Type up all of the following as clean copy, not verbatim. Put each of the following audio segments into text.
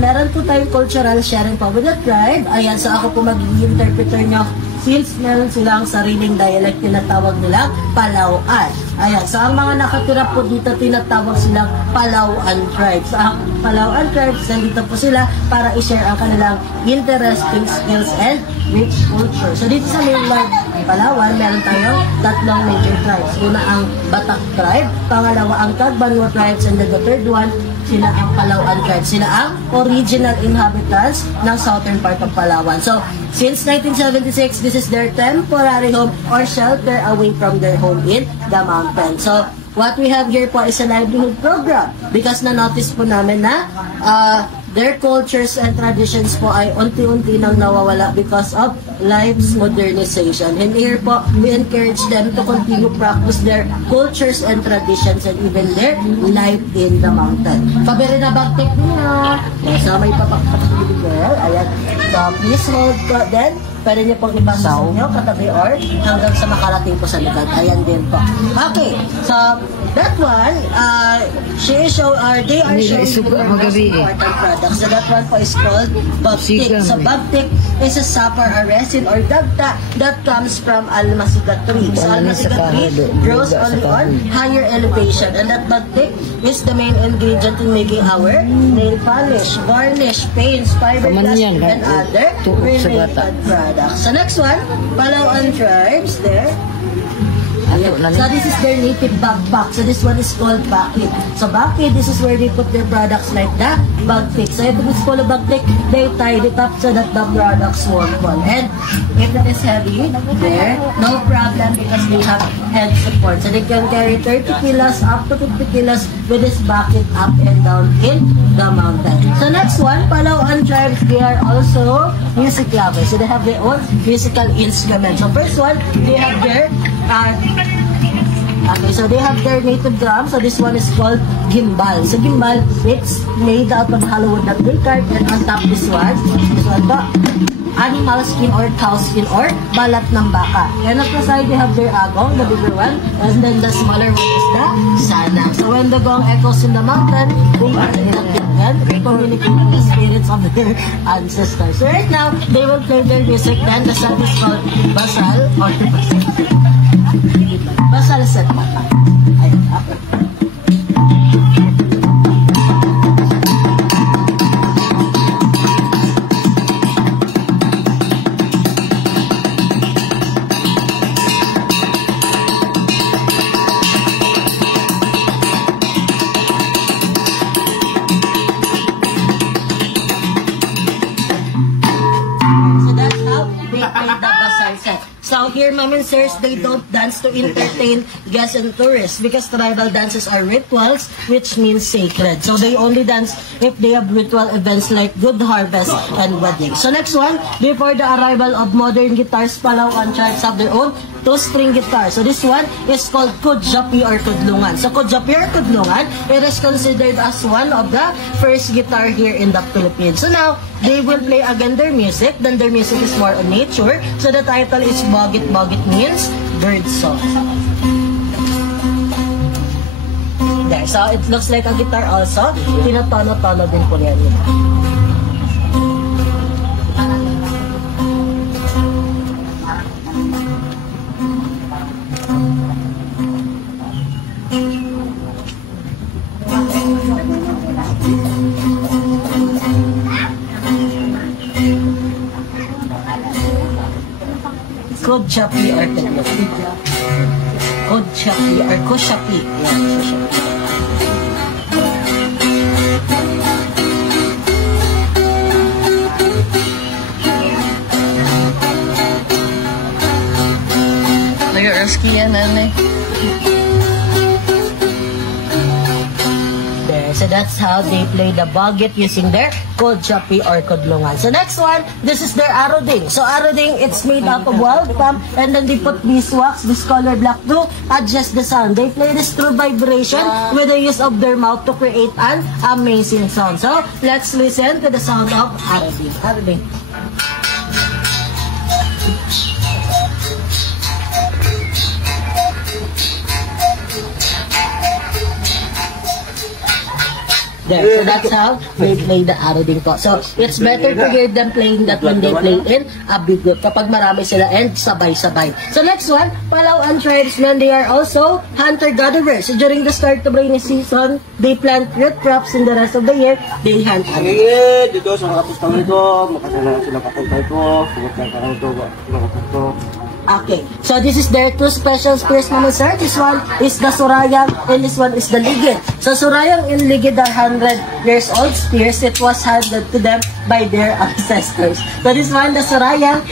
Meron po tayong cultural sharing po with the tribe. Ayan, so ako po magiging interpreter nyo since meron silang sariling dialect tinatawag nilang Palauan. Ayan, so ang mga nakatira po dito tinatawag silang Palauan tribes. So ang Palauan tribes, nandito po sila para i-share ang kanilang interesting skills and rich culture. So dito sa mainland Palawan, meron tayong tatlong major tribes. Una ang Batak tribe, pangalawa ang Tagbanwa tribes, and then the third one, sila ang Palauan tribe. Sila ang original inhabitants ng southern part of Palawan. So, since 1976, this is their temporary home or shelter away from their home in the mountain. So, what we have here po is a livelihood program because na-notice po namin na their cultures and traditions po ay unti-unti nang nawawala because of life's modernization. And here po, we encourage them to continue practice their cultures and traditions and even their life in the mountain. Pabere na bagtik niya. So, may papakpak dito girl. Ayan. So, please hold po. Then, pwede niyo pong ipasa sa inyo, katabi or hanggang sa makarating po sa likod. Ayan din po. Okay. So, that one, they are showing the most important products. So, that one po is called Babtik. So, Babtik is a sapar, a resin or dagta that comes from Almasiga tree. So, Almasiga tree grows only on higher elevation. And that Babtik is the main ingredient in making our nail polish, varnish, paints, fiberglass, and other related products. So, next one, Palauan tribes there. So this is their native backpack. So this one is called bakit. So bakit, this is where they put their products like the bagtik. So if it is full of bagtik, they tie it up so that the products won't fall. And if it is heavy, there, no problem because they have head support. So they can carry 30 kilos up to 50 kilos with this bakit up and down in the mountain. So next one, Palauan tribes, they are also music lovers. So they have their own musical instruments. So first one, they have their okay, so they have their native drum. So this one is called gimbal. So gimbal, it's made out of hollow wood that they carve, and on top this one to animal skin or cow skin or balat ng baka. And at the side they have their agong, the bigger one, and then the smaller one is the sana. So when the gong echoes in the mountain, they communicate with the spirits of their ancestors. So right now, they will play their music. Then the song is called Basal or Basal set mata. Ayun, okay. So that's how they play the Basal set. So here, ma'am and sirs, they don't dance to entertain guests and tourists because tribal dances are rituals, which means sacred. So they only dance if they have ritual events like good harvest and weddings. So next one, before the arrival of modern guitars, Palauan tribes have their own two-string guitar. So this one is called Kudjapi or Kudlungan. So Kudjapi or Kudlungan, it is considered as one of the first guitar here in the Philippines. So now, they will play again their music. Then their music is more on nature. So the title is Bogit. Bogit means bird song. There. So it looks like a guitar also. Tinatono-tono din po yan. Kudjapi or Kudjapi. Kudjapi or Kushapi. Yeah, Kushapi. Nag-rescue yan, nanay. There. So that's how they play the bogit using their Kudjapi or Kudlungan. So next one, this is their aroding. So aroding, it's made out of wild plum, and then they put beeswax, this color black, to adjust the sound. They play this through vibration with the use of their mouth to create an amazing sound. So let's listen to the sound of aroding. Aroding. there. So that's how they play the arrow din po. So it's better to hear them playing that when they play in a big group kapag marami sila and sabay-sabay. So next one, Palawan tribesmen, they are also hunter-gatherers. So during the start of rainy season, they plant root crops. In the rest of the year, they hunt. Dito sa mga pustang ito, makasalanan sila papunta ito, sugot lang karang ito, ito. Okay, so this is their two special spears naman, sir. This one is the Surayang and this one is the Ligid. So Surayang and Ligid are 100 years old spears. It was handed to them by their ancestors. So this one, the Surayang,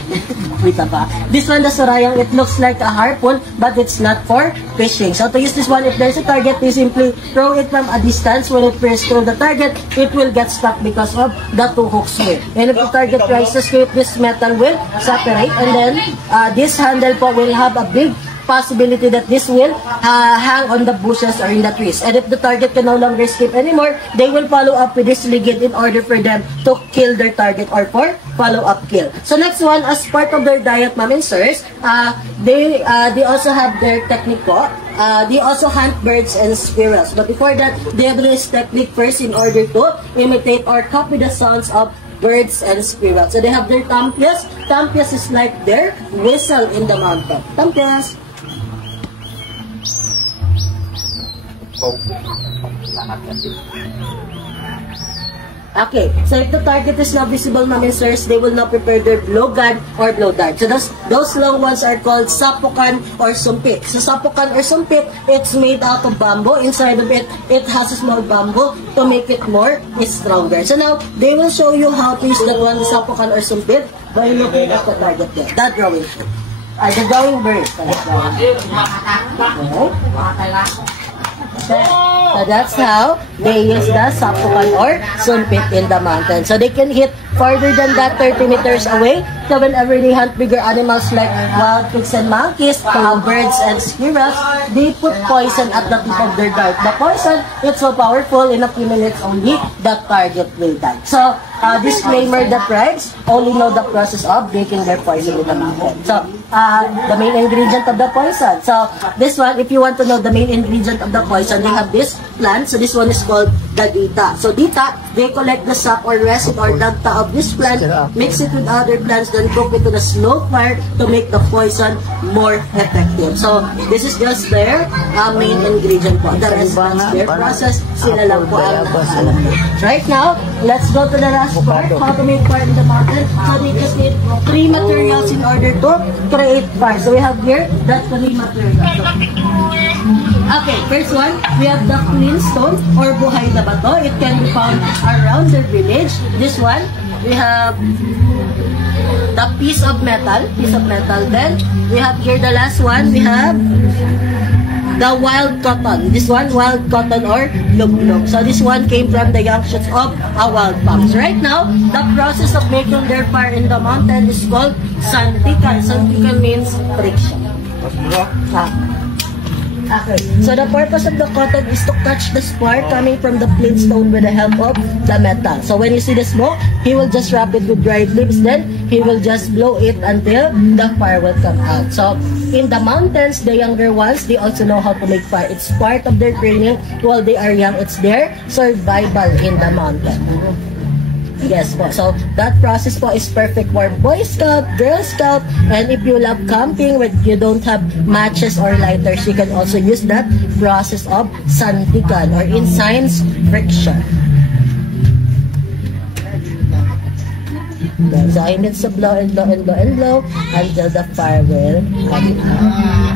this one, the Surayang, it looks like a harpoon, but it's not for fishing. So to use this one, if there's a target, you simply throw it from a distance. When it pierces through the target, it will get stuck because of the two hooks here. And if the target tries to escape, this metal will separate, and then this handle po will have a big possibility that this will hang on the bushes or in the trees. And if the target can no longer escape anymore, they will follow up with this ligid in order for them to kill their target or for follow-up kill. So next one, as part of their diet, ma'am and sirs, they also have their technique po. They also hunt birds and squirrels. But before that, they have this technique first in order to imitate or copy the sounds of birds and squirrels. So they have their tampias. Tampias is like their whistle in the mountain. Tampias. Okay, so if the target is not visible, ma'am and sirs, they will not prepare their blow gun or blow dart. So those long ones are called sapukan or sumpit. So sapukan or sumpit, it's made out of bamboo. Inside of it, it has a small bamboo to make it more stronger. So now, they will show you how to use that one, the sapukan or sumpit, by looking at the target there. That drawing. The drawing bird. Okay. So that's how they use the sapukan or sumpit in the mountain. So they can hit farther than that, 30 meters away. So whenever they hunt bigger animals like wild pigs and monkeys, birds and squirrels, they put poison at the tip of their dart. The poison, it's so powerful, in a few minutes only, the target will die. So, disclaimer, the tribes only know the process of breaking their poison in the mountain. So, the main ingredient of the poison. So, this one, if you want to know the main ingredient of the poison, they have this plant. So, this one is called the dita. So, dita, they collect the sap or resin or dagta of this plant, mix it with other plants, then cook it to the slow fire to make the poison more effective. So, this is just their main ingredient po. The rest is their process. Sila lang po ang alam. Right now, let's go to the last part, how to make fire in the mountain. So, they just need 3 materials in order to create fire. So, we have here the 3 materials. Okay, first one, we have the clean stone or buhay na bato. It can be found around the village. This one, we have the piece of metal. Then, we have here the last one, we have the wild cotton. This one, wild cotton or luglog. So this one came from the young shoots of a wild palm. So right now, the process of making their fire in the mountain is called santikan. Santikan means friction. Okay, so the purpose of the cotton is to catch the spark coming from the flint stone with the help of the metal. So when you see the smoke, he will just wrap it with dried leaves, then he will just blow it until the fire will come out. So in the mountains, the younger ones, they also know how to make fire. It's part of their training while they are young. It's their survival in the mountain. Yes po. So, that process po is perfect for Boy Scout, Girl Scout, and if you love camping when you don't have matches or lighters, you can also use that process of santikan or in science, friction. Okay, so I need to blow and blow and blow and blow until the fire will come out.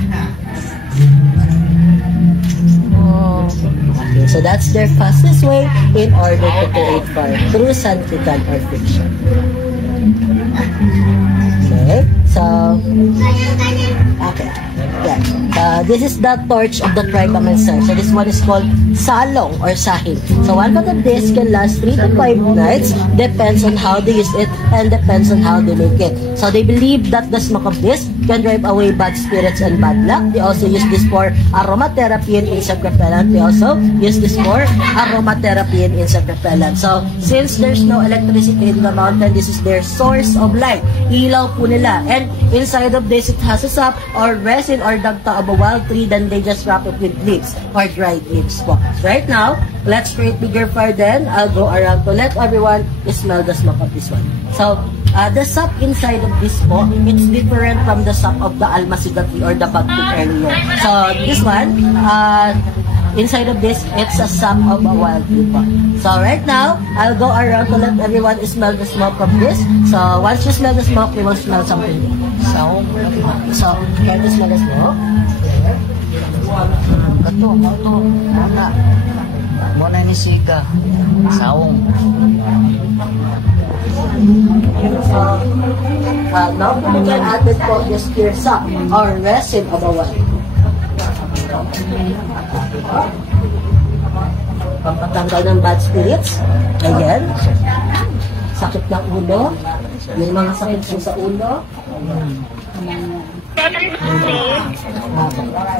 Okay, so that's their fastest way in order to create fire through santikan or friction. Okay, so yeah, this is the torch of the tribal sir. So this one is called salong or sahig. So one pot of this can last 3 to 5 nights, depends on how they use it and depends on how they make it. So they believe that the smoke of this can drive away bad spirits and bad luck. They also use this for aromatherapy and insect repellent. They also use this for aromatherapy and insect repellent. So since there's no electricity in the mountain, this is their source of light. Ilaw po nila. And inside of this, it has a sap or resin or dagta of a wild tree, then they just wrap it with leaves or dried leaves po. Right now, let's create bigger fire then. I'll go around to let everyone smell the smoke of this one. So, the sap inside of this po, it's different from the sap of the almasigati or the pagpit earlier. So, this one, inside of this, it's a sap of a wild tree po. So, right now, I'll go around to let everyone smell the smoke of this. So, once you smell the smoke, we will smell something. So, can you smell the smoke? Kato, muna. Muna ni Sika. Saong. So, now we can add it po this pure sap or resin of a wild. Pampatanggal ng bad spirits. Again. Sakit ng ulo. Yung mga sakit po sa ulo.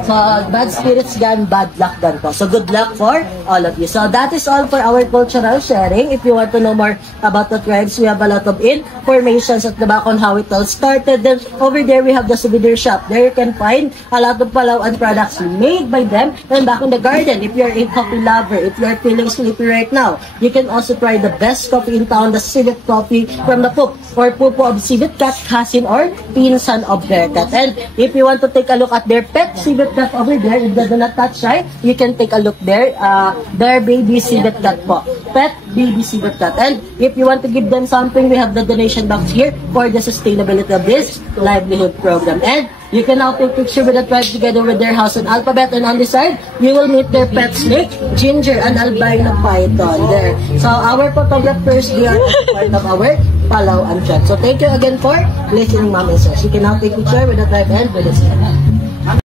So, bad spirits gan, bad luck gan po. So, good luck for all of you. So, that is all for our cultural sharing. If you want to know more about the tribes, we have a lot of informations at the back on how it all started. Then, over there, we have the souvenir shop. There you can find a lot of Palauan products made by them. And back in the garden, if you're a coffee lover, if you're feeling sleepy right now, you can also try the best coffee in town, the civet coffee from the Poop or Pupo of Civet Cat, cousin or pinsan of Bearcat. And if you want to take a look at their pet civet cat over there, if they do not touch right, you can take a look there. Their baby civet cat po. Pet baby civet cat. And if you want to give them something, we have the donation box here for the sustainability of this livelihood program. And you can now take picture with the tribe together with their house and alphabet, and on the side, you will meet their pet snake, Ginger, and albino python there. So our photographers, they are part of our Palauan tribe. So thank you again for listening, Ma'am and Sir. You can now take picture with the tribe and with the snake.